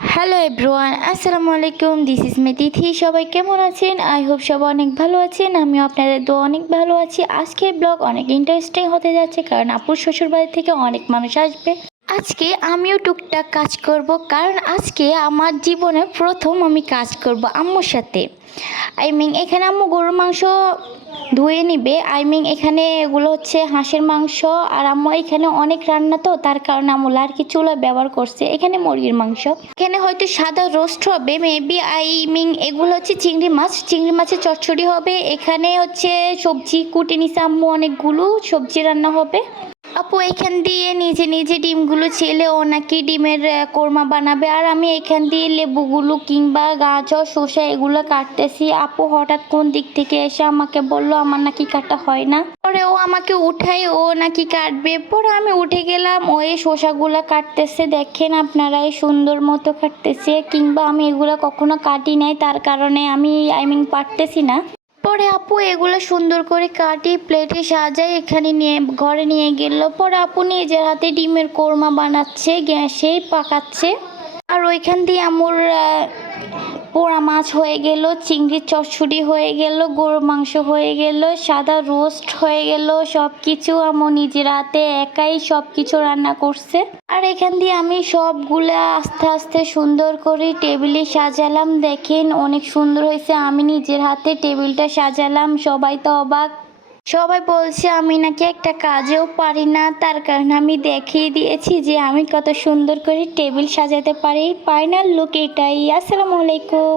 Hello everyone, আসসালামু আলাইকুম। This is মে তিথি। সবাই কেমন আছেন? আই হোপ সবাই অনেক ভালো আছেন। আমিও আপনাদের দোয়া অনেক ভালো আছি। আজকের ব্লগ অনেক ইন্টারেস্টিং হতে যাচ্ছে, কারণ আপুর শ্বশুরবাড়ি থেকে অনেক মানুষ আসবে। আজকে আমিও টুকটাক কাজ করব, কারণ আজকে আমার জীবনে প্রথম আমি কাজ করব আম্মুর সাথে। এখানে আম্মু গরুর মাংস ধুয়ে নিবে। এখানে এগুলো হচ্ছে হাঁসের মাংস, আর আম্মু এখানে অনেক রান্না, তো তার কারণে আম্মু লার্কি চুলা ব্যবহার করছে। এখানে মুরগির মাংস, এখানে হয়তো সাদা রোস্ট হবে মেবি। এগুলো হচ্ছে চিংড়ি মাছের চচ্চড়ি হবে। এখানে হচ্ছে সবজি কুটে নিছে আম্মু, অনেকগুলো সবজি রান্না হবে। আপু এখান দিয়ে নিজে নিজে ডিমগুলো ছেলে ও নাকি ডিমের কোরমা বানাবে, আর আমি এখান দিয়ে লেবুগুলো কিংবা গাজর শসা এগুলো কাটতেছি। আপু হঠাৎ কোন দিক থেকে এসে আমাকে বলল আমার নাকি কাটা হয় না। পরে ও আমাকে উঠাই, ও নাকি কাটবে। পরে আমি উঠে গেলাম, ও এই শসাগুলো কাটতেছে। দেখেন আপনারা, এই সুন্দর মতো কাটতেছে, কিংবা আমি এগুলো কখনো কাটি নাই, তার কারণে আমি পারতেছি না। পরে আপু এগুলো সুন্দর করে কাটি প্লেটে সাজাই, এখানে নিয়ে ঘরে নিয়ে গেল। পরে আপু নিজের হাতে ডিমের কোরমা বানাচ্ছে, গ্যাসেই পাকাচ্ছে। আর ওইখান দিয়ে আমুর পোড়া মাছ হয়ে গেল, চিংড়ির চচ্চড়ি হয়ে গেল, গরুর মাংস হয়ে গেল, সাদা রোস্ট হয়ে গেল। সব কিছু আমু নিজের হাতে একাই সব কিছু রান্না করছে। আর এখান দিয়ে আমি সবগুলা আস্তে আস্তে সুন্দর করে টেবিলে সাজালাম। দেখেন অনেক সুন্দর হয়েছে, আমি নিজের হাতে টেবিলটা সাজালাম। সবাই তো অবাক, সবাই বলছে আমি নাকি একটা কাজেও পারি না, তার কারণে আমি দেখিয়ে দিয়েছি যে আমি কত সুন্দর করে টেবিল সাজাতে পারি। ফাইনাল লুক এটাই। আসসালামু আলাইকুম।